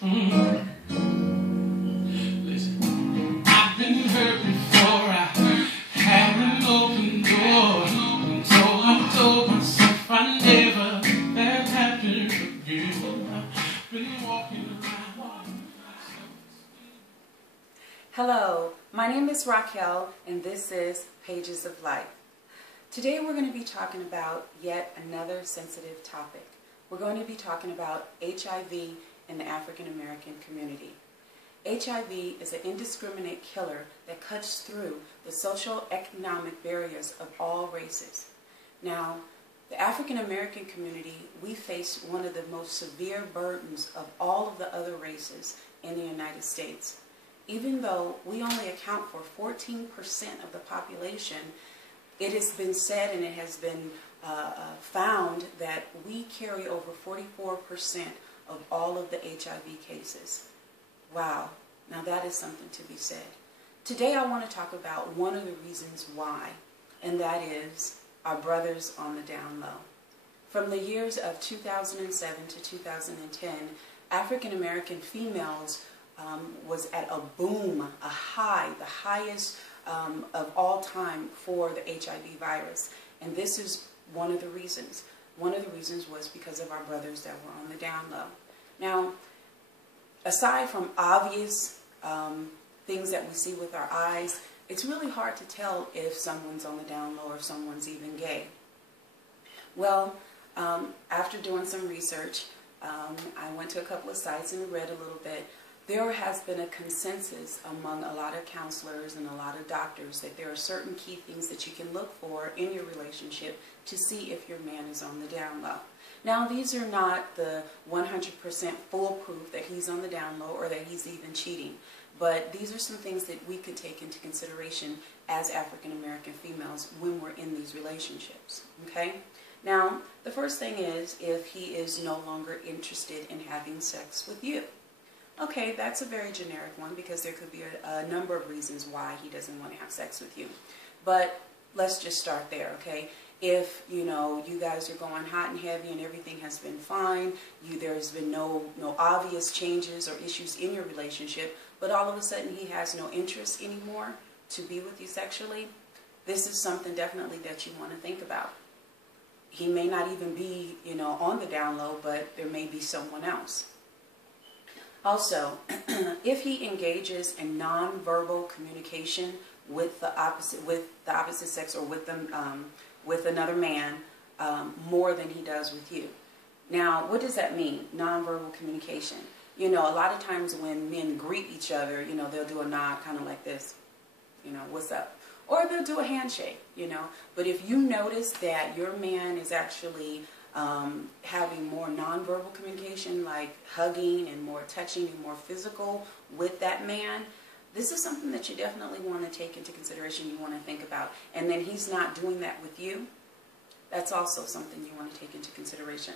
Listen, I've been hurt before. I had an open door, so I told myself I never that happened again. I've been walking around. Hello, my name is Raquel, and this is Pages of Life. Today we're going to be talking about yet another sensitive topic. We're going to be talking about HIV in the African American community. HIV is an indiscriminate killer that cuts through the social economic barriers of all races. Now, the African American community, we face one of the most severe burdens of all of the other races in the United States. Even though we only account for 14% of the population, it has been said and it has been found that we carry over 44% of all of the HIV cases. Wow, now that is something to be said. Today I want to talk about one of the reasons why, and that is our brothers on the down low. From the years of 2007 to 2010, African American females was at a boom, a high, the highest of all time for the HIV virus. And this is one of the reasons. One of the reasons was because of our brothers that were on the down low. Now, aside from obvious things that we see with our eyes, it's really hard to tell if someone's on the down low or if someone's even gay. Well, after doing some research, I went to a couple of sites and read a little bit. There has been a consensus among a lot of counselors and a lot of doctors that there are certain key things that you can look for in your relationship to see if your man is on the down low. Now, these are not the 100% foolproof that he's on the down low or that he's even cheating, but these are some things that we could take into consideration as African American females when we're in these relationships, okay? Now, the first thing is if he is no longer interested in having sex with you. Okay, that's a very generic one because there could be a number of reasons why he doesn't want to have sex with you. But let's just start there, okay? If, you know, you guys are going hot and heavy and everything has been fine, there's been no obvious changes or issues in your relationship, but all of a sudden he has no interest anymore to be with you sexually, this is something definitely that you want to think about. He may not even be, you know, on the down low, but there may be someone else. Also, if he engages in nonverbal communication with the opposite sex or with them, with another man more than he does with you. Now, what does that mean? Nonverbal communication. You know, a lot of times when men greet each other, you know, they'll do a nod kind of like this. You know, what's up? Or they'll do a handshake. You know, but if you notice that your man is actually having more nonverbal communication, like hugging and more touching and more physical with that man, this is something that you definitely want to take into consideration, you want to think about. And then he's not doing that with you, that's also something you want to take into consideration.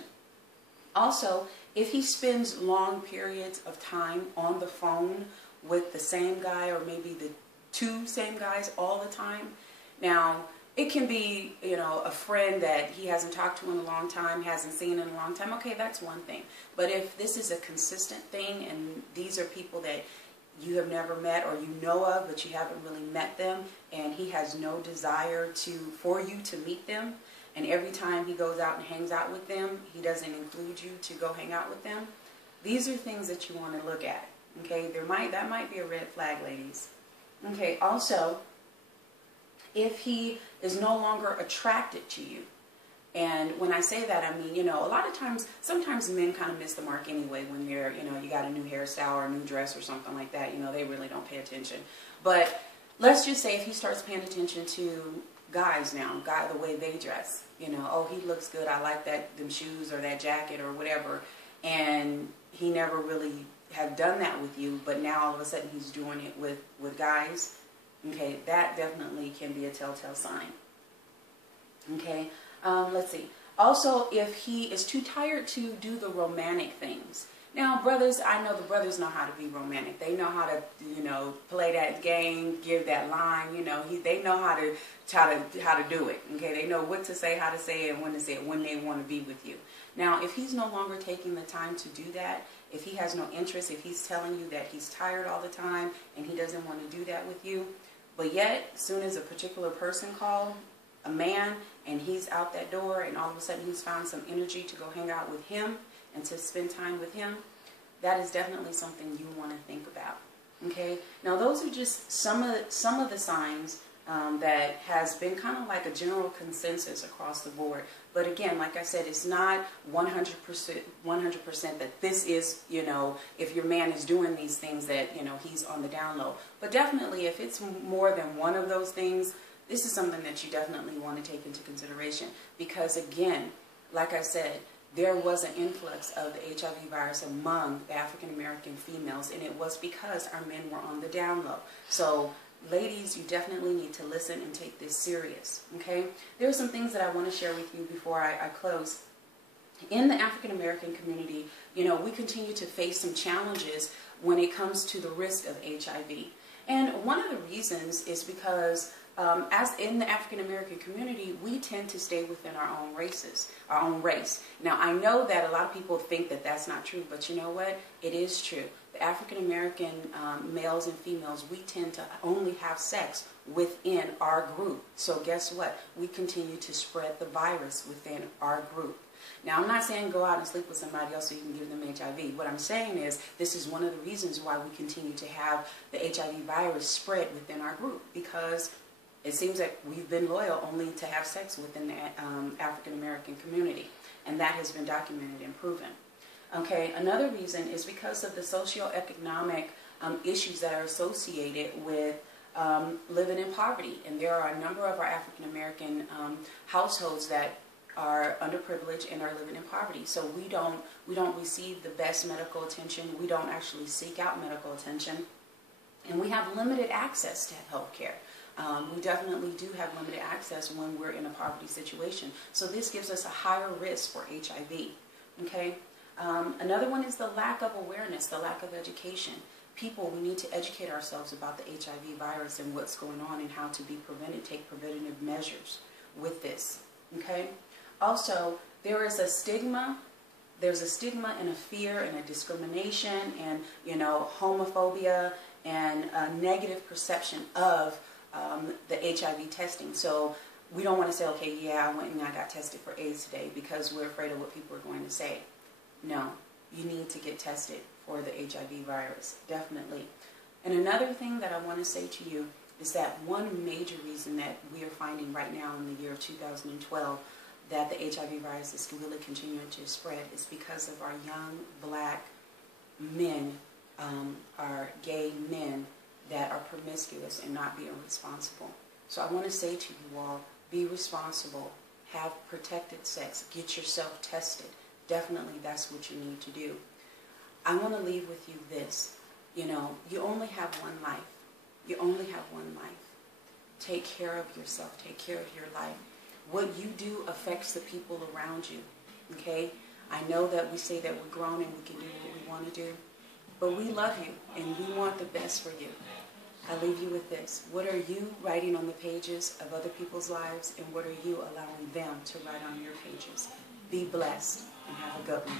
Also, if he spends long periods of time on the phone with the same guy or maybe the two same guys all the time, now, it can be, you know, a friend that he hasn't talked to in a long time, hasn't seen in a long time. Okay, that's one thing. But if this is a consistent thing and these are people that you have never met or you know of, but you haven't really met them, and he has no desire for you to meet them, and every time he goes out and hangs out with them, he doesn't include you to go hang out with them, these are things that you want to look at. Okay, that might be a red flag, ladies. Okay, also, if he is no longer attracted to you. And when I say that, I mean, you know, a lot of times, sometimes men kind of miss the mark anyway when they're, you know, you got a new hairstyle or a new dress or something like that. You know, they really don't pay attention. But let's just say if he starts paying attention to guys now, the way they dress, you know, oh, he looks good, I like them shoes or that jacket or whatever, and he never really have done that with you, but now all of a sudden he's doing it with guys. Okay, that definitely can be a telltale sign. Okay, let's see. Also, if he is too tired to do the romantic things, Now, brothers, I know the brothers know how to be romantic. They know how to, play that game, give that line. They know how to do it. Okay, they know what to say, how to say it, and when to say it, when they want to be with you. Now, if he's no longer taking the time to do that, if he has no interest, if he's telling you that he's tired all the time and he doesn't want to do that with you, but yet, as soon as a particular person calls, a man, and he's out that door, and all of a sudden he's found some energy to go hang out with him and to spend time with him, that is definitely something you want to think about. Okay? Now, those are just some of the signs that has been kind of like a general consensus across the board. But again, like I said, it's not 100% that this is, if your man is doing these things that, he's on the down low. But definitely, if it's more than one of those things, this is something that you definitely want to take into consideration. Because again, like I said, there was an influx of the HIV virus among the African American females, and it was because our men were on the down low. So, ladies, you definitely need to listen and take this serious, okay? There are some things that I want to share with you before I close. In the African American community, we continue to face some challenges when it comes to the risk of HIV. And one of the reasons is because as in the African American community, we tend to stay within our own race. Now, I know that a lot of people think that that's not true, but you know what? It is true. The African American males and females, we tend to only have sex within our group. So guess what? We continue to spread the virus within our group. Now, I'm not saying go out and sleep with somebody else so you can give them HIV. What I'm saying is this is one of the reasons why we continue to have the HIV virus spread within our group, because it seems like we've been loyal only to have sex within the African American community, and that has been documented and proven. Okay, another reason is because of the socioeconomic issues that are associated with living in poverty, and there are a number of our African American households that are underprivileged and are living in poverty. So we don't receive the best medical attention. We don't actually seek out medical attention, and we have limited access to health care. We definitely do have limited access when we're in a poverty situation. So this gives us a higher risk for HIV. Okay. Another one is the lack of awareness, the lack of education. People, we need to educate ourselves about the HIV virus and what's going on and how to be prevented, take preventative measures with this. Okay. Also, there is a stigma. There's a stigma and a fear and a discrimination and, homophobia and a negative perception of the HIV testing. So we don't want to say, okay, yeah, I went and I got tested for AIDS today because we're afraid of what people are going to say. No, you need to get tested for the HIV virus, definitely. And another thing that I want to say to you is that one major reason that we are finding right now in the year of 2012 that the HIV virus is really continuing to spread is because of our young black men, our gay men that are promiscuous and not being responsible. So I want to say to you all, be responsible, have protected sex, get yourself tested. Definitely that's what you need to do. I want to leave with you this. You only have one life. You only have one life. Take care of yourself. Take care of your life. What you do affects the people around you. Okay? I know that we say that we're grown and we can do what we want to do, but we love you and we want the best for you. I leave you with this. What are you writing on the pages of other people's lives, and what are you allowing them to write on your pages? Be blessed and have a good one.